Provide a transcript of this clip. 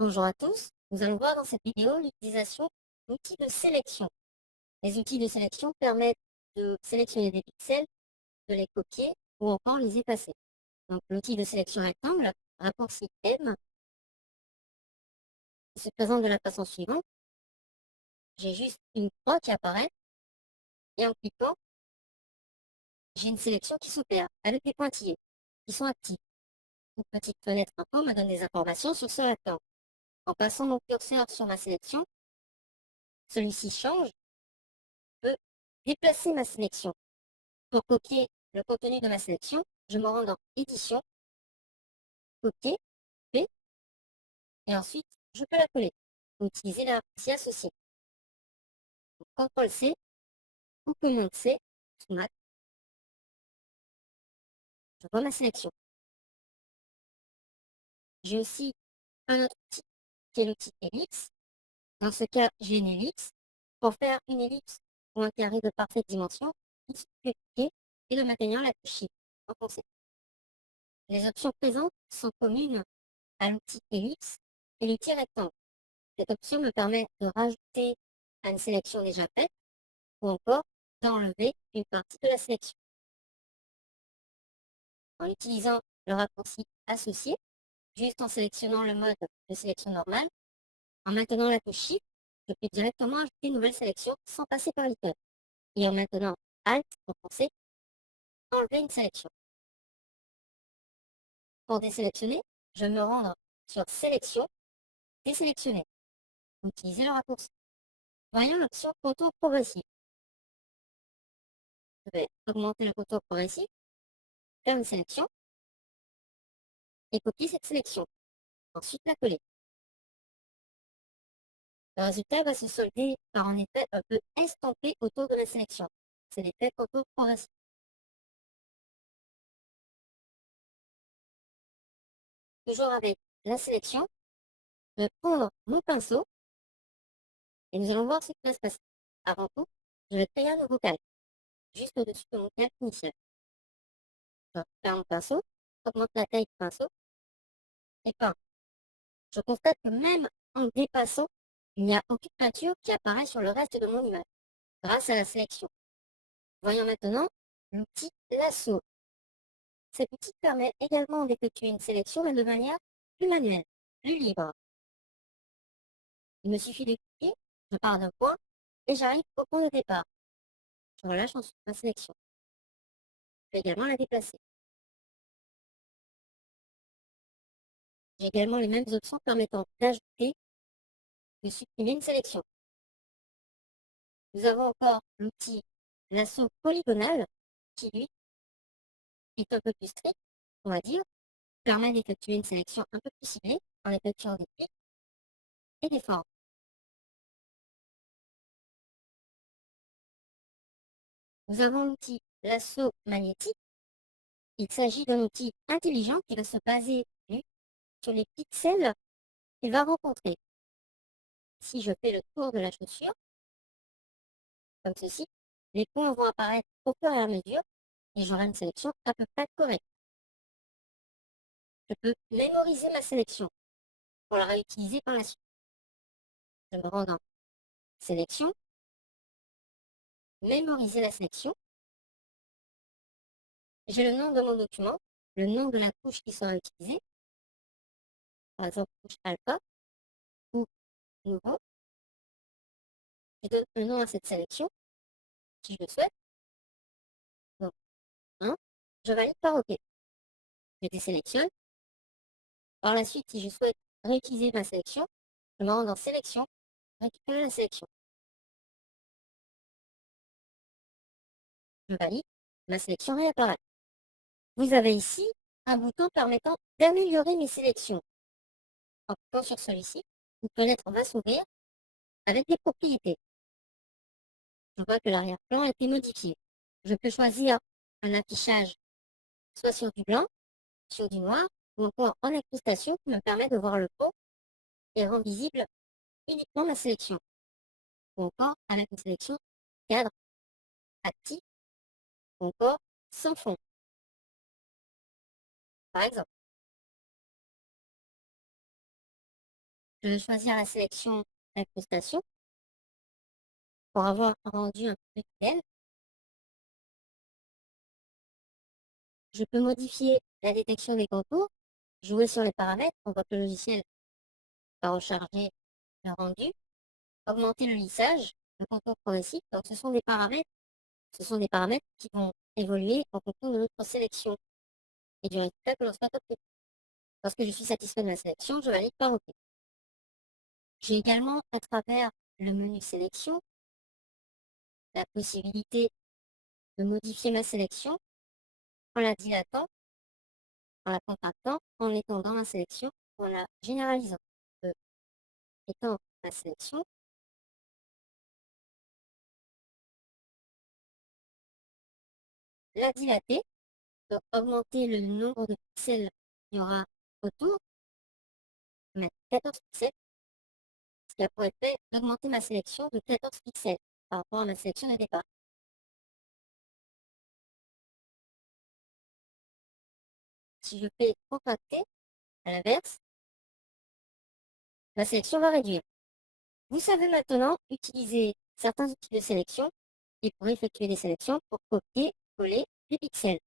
Bonjour à tous, nous allons voir dans cette vidéo l'utilisation d'outils de sélection. Les outils de sélection permettent de sélectionner des pixels, de les copier ou encore les effacer. Donc l'outil de sélection rectangle, raccourci M, se présente de la façon suivante. J'ai juste une croix qui apparaît et en cliquant, j'ai une sélection qui s'opère avec des pointillés qui sont actifs. Une petite fenêtre info me donne des informations sur ce rectangle. En passant mon curseur sur ma sélection, celui-ci change, peut déplacer ma sélection. Pour copier le contenu de ma sélection, je me rends dans Édition, Copier, P, et ensuite je peux la coller ou utiliser la raccourci associé. CTRL-C ou Command-C sur Mac, je vois ma sélection. J'ai aussi un autre outil qui est l'outil ellipse. Dans ce cas, j'ai une ellipse. Pour faire une ellipse ou un carré de parfaite dimension, il suffit de cliquer et de maintenir la touche Shift enfoncée. Les options présentes sont communes à l'outil ellipse et l'outil rectangle. Cette option me permet de rajouter à une sélection déjà faite ou encore d'enlever une partie de la sélection. En utilisant le raccourci associé, juste en sélectionnant le mode de sélection normale, en maintenant la touche Shift, je peux directement ajouter une nouvelle sélection sans passer par l'icône. Et en maintenant Alt pour penser, enlever une sélection. Pour désélectionner, je me rends sur Sélection, Désélectionner. Utiliser le raccourci. Voyons l'option contour progressif. Je vais augmenter le contour progressif, faire une sélection et copier cette sélection. Ensuite la coller. Le résultat va se solder par un effet un peu estampé autour de la sélection. C'est l'effet contour progressif. Toujours avec la sélection, je vais prendre mon pinceau et nous allons voir ce qui va se passer. Avant tout, je vais créer un nouveau calque, juste au-dessus de mon calque initial. Je prends mon pinceau, augmente la taille du pinceau et peins. Je constate que même en dépassant, il n'y a aucune peinture qui apparaît sur le reste de mon image, grâce à la sélection. Voyons maintenant l'outil lasso. Cet outil permet également d'effectuer une sélection, mais de manière plus manuelle, plus libre. Il me suffit de cliquer, je pars d'un point et j'arrive au point de départ. Je relâche ensuite ma sélection. Je peux également la déplacer. J'ai également les mêmes options permettant d'ajouter, de supprimer une sélection. Nous avons encore l'outil lasso polygonal qui, lui, est un peu plus strict, on va dire, permet d'effectuer une sélection un peu plus ciblée en effectuant des clics et des formes. Nous avons l'outil lasso magnétique. Il s'agit d'un outil intelligent qui va se baser sur les pixels qu'il va rencontrer. Si je fais le tour de la chaussure, comme ceci, les points vont apparaître au fur et à mesure et j'aurai une sélection à peu près correcte. Je peux mémoriser ma sélection pour la réutiliser par la suite. Je me rends dans Sélection, Mémoriser la sélection. J'ai le nom de mon document, le nom de la couche qui sera utilisée, par exemple couche alpha ou nouveau. Je donne un nom à cette sélection, si je le souhaite. Donc, 1, je valide par OK. Je désélectionne. Par la suite, si je souhaite réutiliser ma sélection, je me rends dans Sélection, récupérer la sélection. Je valide, ma sélection réapparaît. Vous avez ici un bouton permettant d'améliorer mes sélections. En cliquant sur celui-ci, une fenêtre va s'ouvrir avec des propriétés. Je vois que l'arrière-plan a été modifié. Je peux choisir un affichage soit sur du blanc, sur du noir, ou encore en incrustation qui me permet de voir le fond et rend visible uniquement ma sélection. Ou encore avec une sélection cadre, actif, ou encore sans fond, par exemple. Je vais choisir la sélection incrustation pour avoir un rendu un peu plus fidèle. Je peux modifier la détection des contours, jouer sur les paramètres. On voit que le logiciel va recharger le rendu, augmenter le lissage, le contour progressif. Donc ce sont des paramètres qui vont évoluer en fonction de notre sélection et du résultat que l'on souhaite obtenir. Lorsque je suis satisfait de la sélection, je valide par OK. J'ai également, à travers le menu sélection, la possibilité de modifier ma sélection en la dilatant, en la contractant, en étendant la sélection, ou en la généralisant. Je peux étendre la sélection, la dilater, donc augmenter le nombre de pixels qu'il y aura autour, mettre 14 pixels, ce qui a pour effet d'augmenter ma sélection de 14 pixels par rapport à ma sélection de départ. Si je fais contracter, à l'inverse, la sélection va réduire. Vous savez maintenant utiliser certains outils de sélection et pour effectuer des sélections pour copier, coller les pixels.